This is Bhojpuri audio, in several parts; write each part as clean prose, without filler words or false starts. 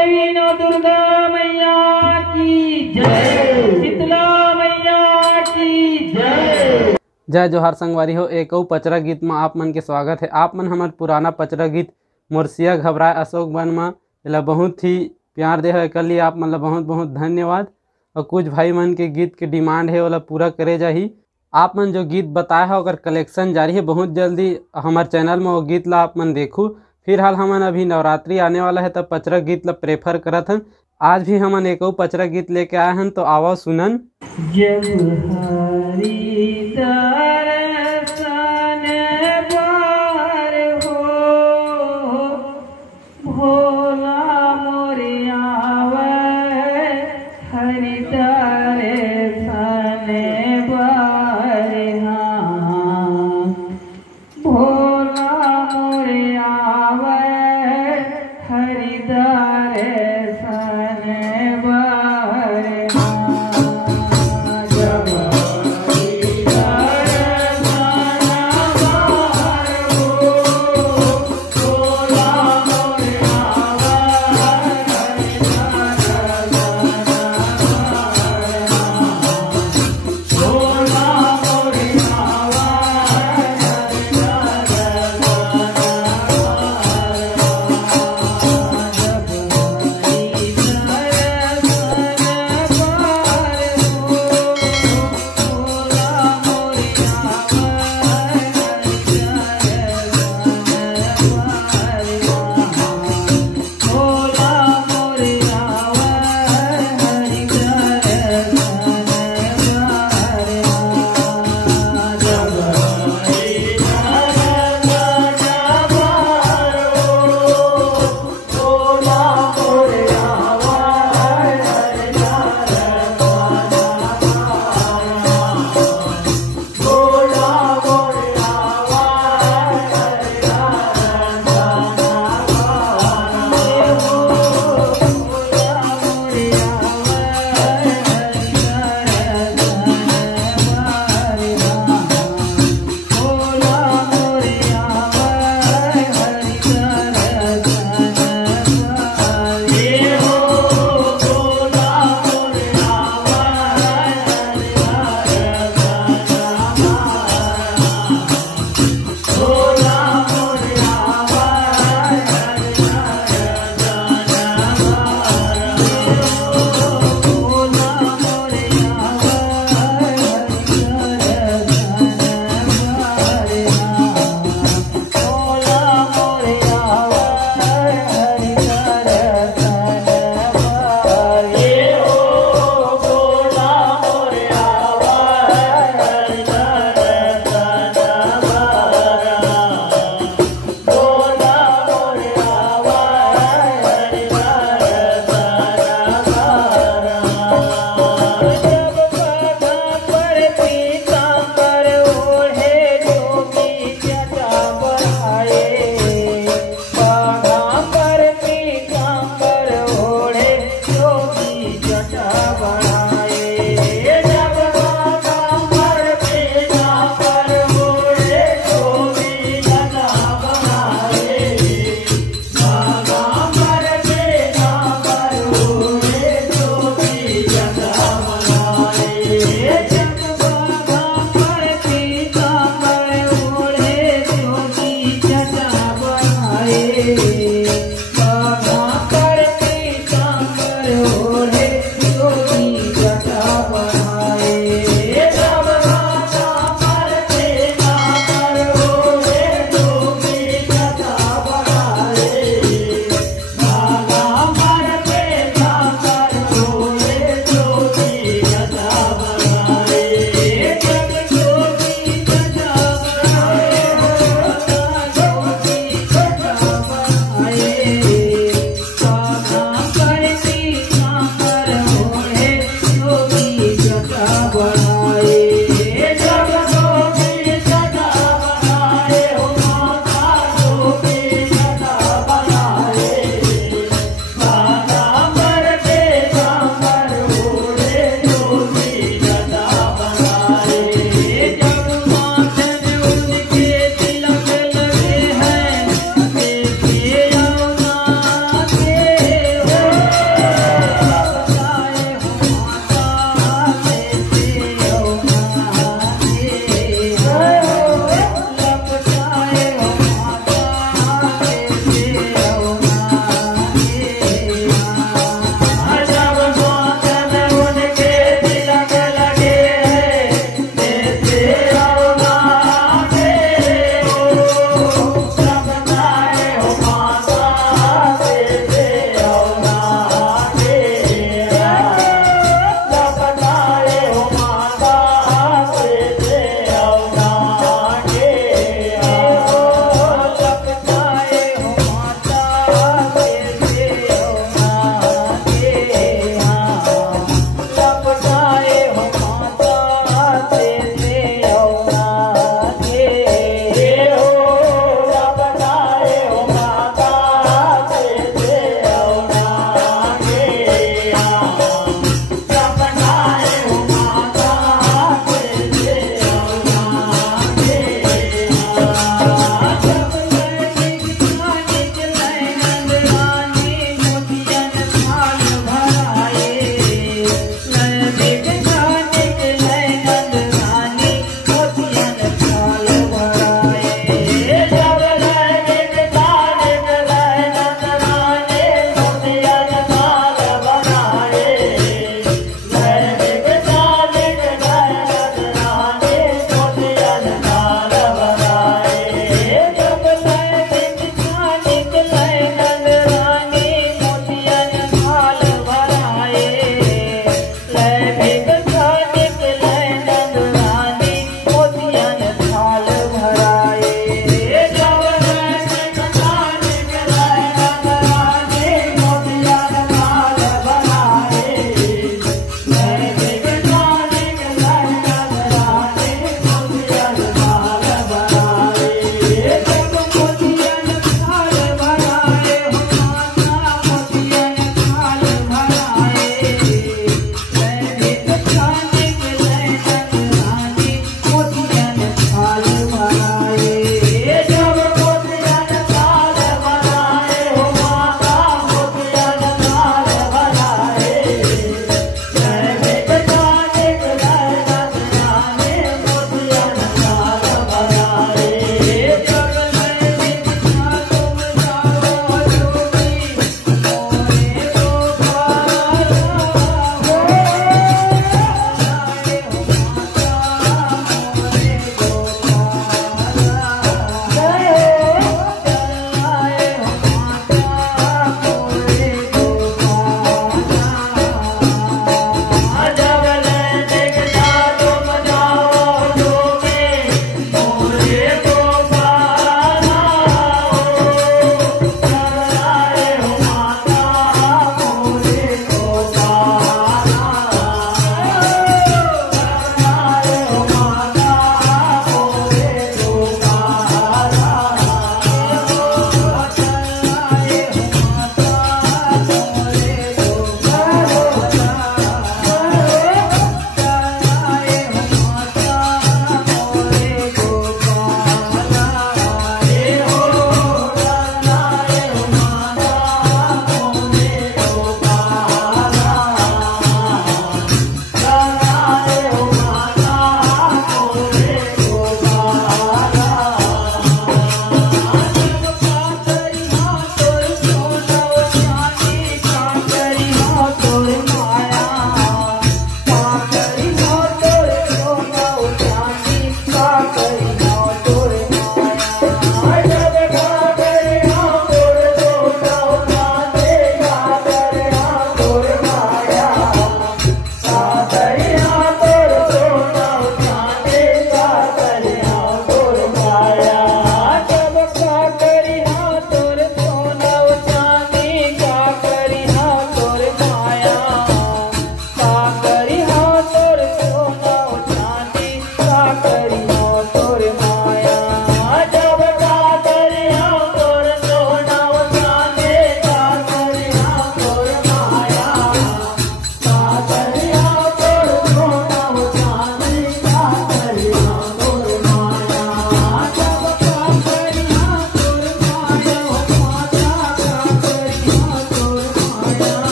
नो दुर्गा मैया की जय, शीतला मैया की जय। जय जोहार संगवारी हो। एक और पचरा गीत में आप मन के स्वागत है। आप मन हमार पुराना पचरा गीत मोरसिया घबराए अशोक वन में एला बहुत ही प्यार दे हो, एक लिए आप मन ला बहुत बहुत धन्यवाद। और कुछ भाई मन के गीत के डिमांड है ओला पूरा करे जाही। आप मन जो गीत बताए हो अगर कलेक्शन जारी है बहुत जल्दी हमारे चैनल में वो गीत ला आप मन देखूँ। फिलहाल हमन अभी नवरात्रि आने वाला है तब पचरा गीत ला प्रेफर करत हन। आज भी हमन एक और पचरा गीत लेके आए हैं तो आओ सुनन। जब हरि दर्शन बार हो, भोला मोरे आवे हरि दर्शन बार। हाँ भोला मोरे आवे हरि दर्शन बार। जब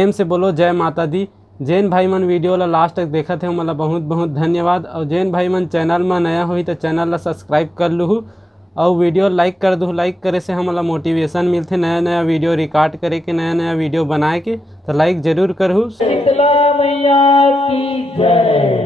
प्रेम से बोलो जय माता दी। जैन भाई मन वीडियो ला लास्ट तक देखा थे मतलब बहुत बहुत धन्यवाद। और जैन भाई मन चैनल में नया हुई तो चैनल ला सब्सक्राइब कर लूँ और वीडियो लाइक कर दूँ। लाइक करे से हमला मोटिवेशन मिलते नया नया वीडियो रिकॉर्ड करे के, नया नया वीडियो बनाए के, तो लाइक जरूर करूँ। शीतला मैया की जय।